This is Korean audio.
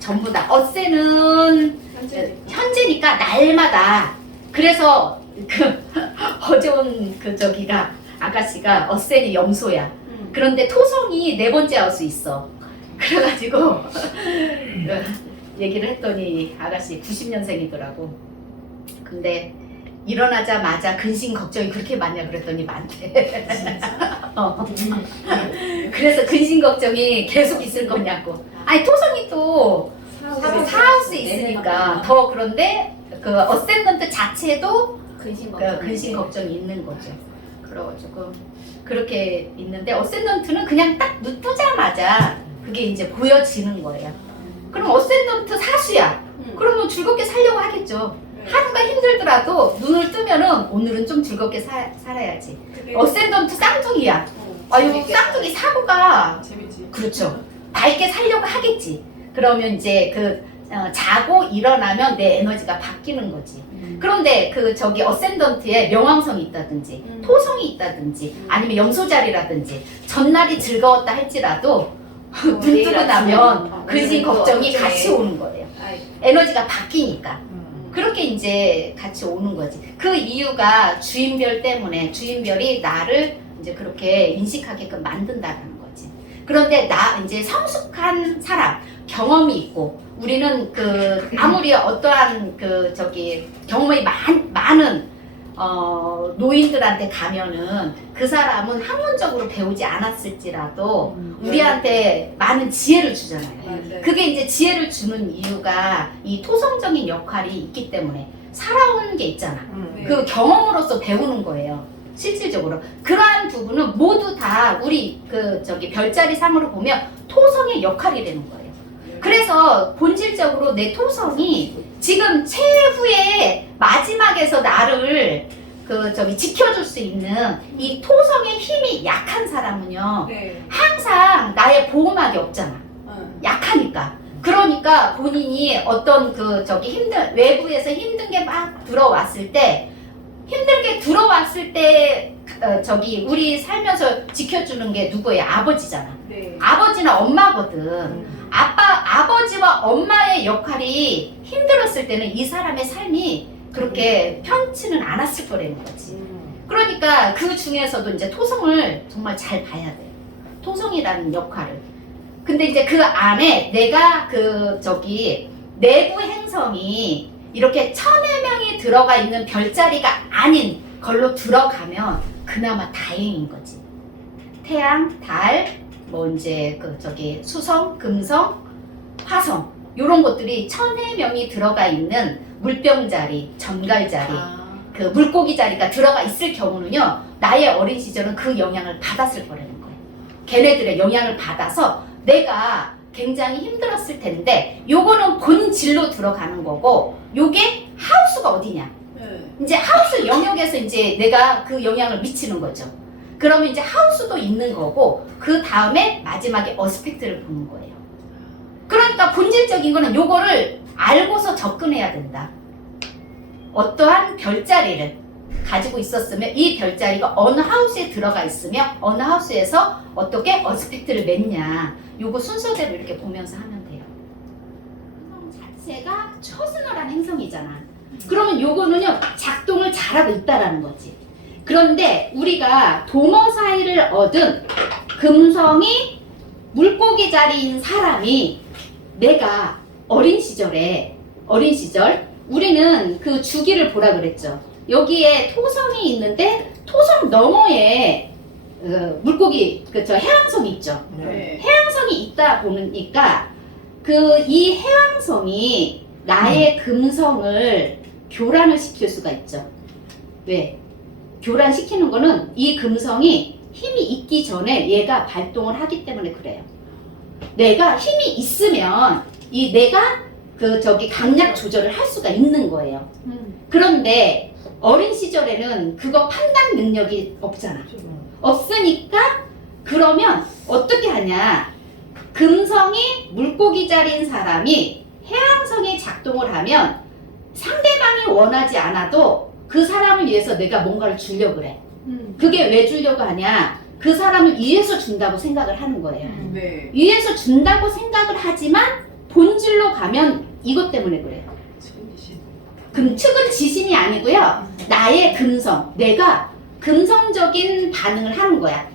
전부 다. 어세는 현재니까 날마다. 그래서 그 어제 온 그 저기가 아가씨가 어센이 염소야. 음. 그런데 토성이 네 번째 하우스 있어. 그래가지고 얘기를 했더니 아가씨 90년생이더라고. 근데 일어나자마자 근심 걱정이 그렇게 많냐 그랬더니 많대. 어. 그래서 근심 걱정이 계속 있을 거냐고. 아니 토성이 또 사하우스 있으니까 더 그런데 그 어센던트 자체도 근심 그 걱정. 근심 걱정이 있는 거죠. 그래가지고 그렇게 있는데 어센던트는 그냥 딱 눕자마자 그게 이제 보여지는 거예요. 그럼 어센던트 사수야. 음. 그러면 즐겁게 살려고 하겠죠. 힘들더라도 눈을 뜨면은 오늘은 좀 즐겁게 사, 살아야지. 어센던트 쌍둥이야. 아유 재밌겠다. 쌍둥이 사고가 재밌지. 그렇죠. 밝게 살려고 하겠지. 그러면 이제 그 어, 자고 일어나면 내 에너지가 바뀌는 거지. 그런데 그 저기 어센던트에 명왕성이 있다든지 음. 토성이 있다든지 음. 아니면 염소자리라든지 전날이 즐거웠다 할지라도 눈 내일 뜨고 나면 어, 근심 걱정이. 같이 오는 거예요. 아이, 에너지가 바뀌니까. 음. 그렇게 이제 같이 오는 거지. 그 이유가 주인별 때문에 주인별이 나를 이제 그렇게 인식하게끔 만든다는 거지. 그런데 나 이제 성숙한 사람, 경험이 있고 우리는 그 아무리 어떠한 그 저기 경험이 많, 많은 어, 노인들한테 가면은 그 사람은 학문적으로 배우지 않았을지라도 우리한테 많은 지혜를 주잖아요. 맞아요. 그게 이제 지혜를 주는 이유가 이 토성적인 역할이 있기 때문에 살아온 게 있잖아. 네. 그 경험으로서 배우는 거예요. 실질적으로 그러한 부분은 모두 다 우리 그 저기 별자리 상으로 보면 토성의 역할이 되는 거예요. 그래서 본질적으로 내 토성이 지금 최후의 마지막에서 나를 그 저기 지켜줄 수 있는 이 토성의 힘이 약한 사람은요 네. 항상 나의 보호막이 없잖아. 어. 약하니까. 그러니까 본인이 어떤 그 저기 힘든 외부에서 힘든 게 막 들어왔을 때 힘든 게 들어왔을 때 어, 저기 우리 살면서 지켜주는 게 누구예요? 아버지잖아. 네. 아버지나 엄마거든. 음. 아빠 아버지와 엄마의 역할이 힘들었을 때는 이 사람의 삶이 그렇게 편치는 않았을 거라는 거지. 음. 그러니까 그 중에서도 이제 토성을 정말 잘 봐야 돼요. 토성이라는 역할을. 근데 이제 그 안에 내가 그 저기 내부 행성이 이렇게 천여 명이 들어가 있는 별자리가 아닌 걸로 들어가면 그나마 다행인 거지. 태양, 달, 뭐 이제 그 저기 수성, 금성, 화성 이런 것들이 천여 명이 들어가 있는 물병 자리, 전갈 자리, 아. 그 물고기 자리가 들어가 있을 경우는요 나의 어린 시절은 그 영향을 받았을 거라는 거예요. 걔네들의 영향을 받아서 내가 굉장히 힘들었을 텐데 요거는 본질로 들어가는 거고 요게 하우스가 어디냐? 네. 이제 하우스 영역에서 이제 내가 그 영향을 미치는 거죠. 그러면 이제 하우스도 있는 거고 그 다음에 마지막에 어스펙트를 보는 거예요. 그러니까 본질적인 거는 요거를 알고서 접근해야 된다. 어떠한 별자리를 가지고 있었으면 이 별자리가 어느 하우스에 들어가 있으며 어느 하우스에서 어떻게 어스펙트를 맺냐 요거 순서대로 이렇게 보면서 하면 돼요. 행성 자체가 초승월한 행성이잖아. 그러면 요거는요 작동을 잘하고 있다라는 거지. 그런데 우리가 동어 사이를 얻은 금성이 물고기 자리인 사람이 내가 어린 시절에 어린 시절 우리는 그 주기를 보라 그랬죠. 여기에 토성이 있는데 토성 너머에 어, 물고기 그저 해왕성이 있죠. 네. 해왕성이 있다 보니까 그 이 해왕성이 나의 금성을 교란을 시킬 수가 있죠. 왜? 교란시키는 거는 이 금성이 힘이 있기 전에 얘가 발동을 하기 때문에 그래요. 내가 힘이 있으면 이 내가 그 저기 강약 조절을 할 수가 있는 거예요. 음. 그런데 어린 시절에는 그거 판단 능력이 없잖아. 없으니까 그러면 어떻게 하냐? 금성이 물고기 자리인 사람이 작동을 하면 상대방이 원하지 않아도 그 사람을 위해서 내가 뭔가를 주려고 그래. 음. 그게 왜 주려고 하냐? 그 사람을 위해서 준다고 생각을 하는 거예요. 네. 위해서 준다고 생각을 하지만 본질로 가면 이것 때문에 그래요. 금 측은 지심이 아니고요. 나의 금성, 내가 금성적인 반응을 하는 거야.